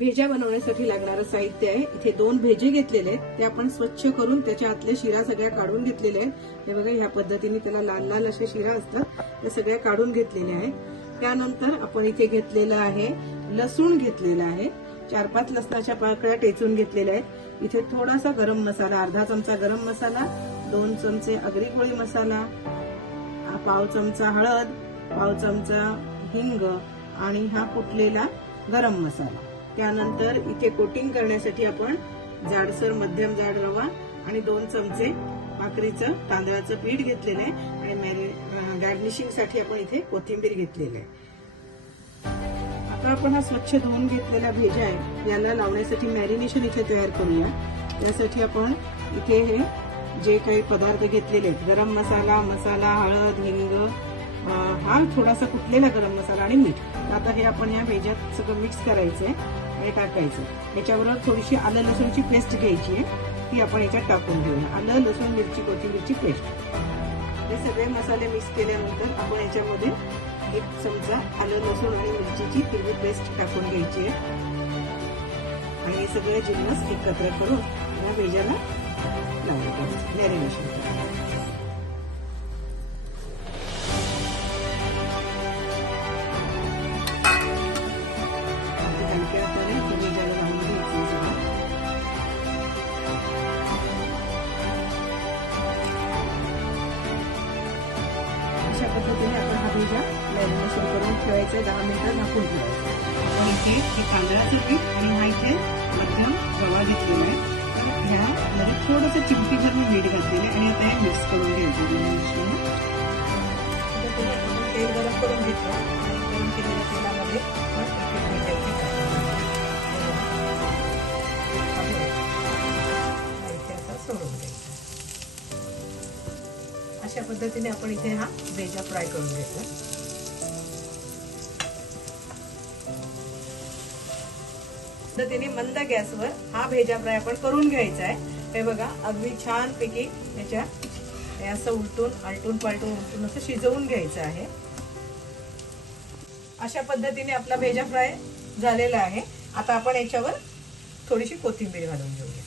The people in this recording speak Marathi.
भेजा बनवण्यासाठी लागणारं साहित्य आहे. इथे 2 भेजे घेतलेले आहेत. ते आपण स्वच्छ करून त्याच्या आतल्या शिरा सगळ्या काढून घेतलेल्या आहेत. हे बघा, ह्या पद्धतीने त्याला लाल लाल अशा शिरा असतात, त्या सगळ्या काढून घेतलेल्या आहेत. त्यानंतर आपण इथे घेतलेलं आहे लसूण घेतलेला आहे. 4-5 लसणाच्या पाकळ्या टेचून घेतलेल्या आहेत. इथे थोडासा गरम मसाला, अर्धा चमचा गरम मसाला, 2 चमचे आगरी कोळी मसाला, पाव चमचा हळद, पाव चमचा हिंग आणि हा कुटलेला गरम मसाला. त्यानंतर इथे कोटिंग करण्यासाठी आपण जाडसर मध्यम जाड रवा आणि 2 चमचे भाकरीचं तांदळाचं पीठ घेतलेलं आहे आणि गार्निशिंग साठी आपण इथे कोथिंबीर घेतलेली आहे. आता आपण हा स्वच्छ धुवून घेतलेला भेजा आहे, याला लावण्यासाठी मॅरिनेशन इथे तयार करूया. यासाठी आपण इथे हे जे काही पदार्थ घेतलेले आहेत, गरम मसाला, मसाला, हळद, हिंग, हा थोडासा कुटलेला गरम मसाला आणि मीठ. आता हे आपण या भेज्यात सगळं मिक्स करायचंय आणि टाकायचं. याच्याबरोबर थोडीशी आलं लसूणची पेस्ट घ्यायची आहे, ती आपण याच्यात टाकून घेऊया. आलं, लसूण, मिरची, कोथिंबीरची पेस्ट. हे सगळे मसाले मिक्स केल्यानंतर आपण याच्यामध्ये 1 चमचा आलं, लसूण आणि मिरचीची हिरवी पेस्ट टाकून घ्यायची आहे आणि हे सगळे जिन्नस एकत्र करून या भेजाला लावायचं, मॅरिनेशन करायचं. अशा पद्धतीने आपण हा भेजा मॅरिनेशन करून ठेवायचा, 10 मिनिटं झाकून ठेवायचं. आपण इथे हे तांदळाचं पीठ आणि हा इथे मध्यम रवा घेतलेला आहे. तर ह्यामध्ये थोडंसं चिमटीभर मी मीठ घातलेलं आहे आणि आता हे मिक्स करून घ्यायचं. तेल गरम करून घेतलं आणि गरम केलेल्या तेलामध्ये सोडून घ्यायचं. अशा पद्धतीने आपण इथे हा भेजा फ्राय करून घेतला. पद्धतीने मंद गॅसवर हा भेजा फ्राय आपण करून घ्यायचा आहे. हे बघा, अगदी छान पैकी त्याच्या असं आलटून पालटून असं शिजवून घ्यायचं आहे. अशा पद्धतीने आपला भेजा फ्राय झालेला आहे. आता आपण याच्यावर थोडीशी कोथिंबीर घालून घेऊया.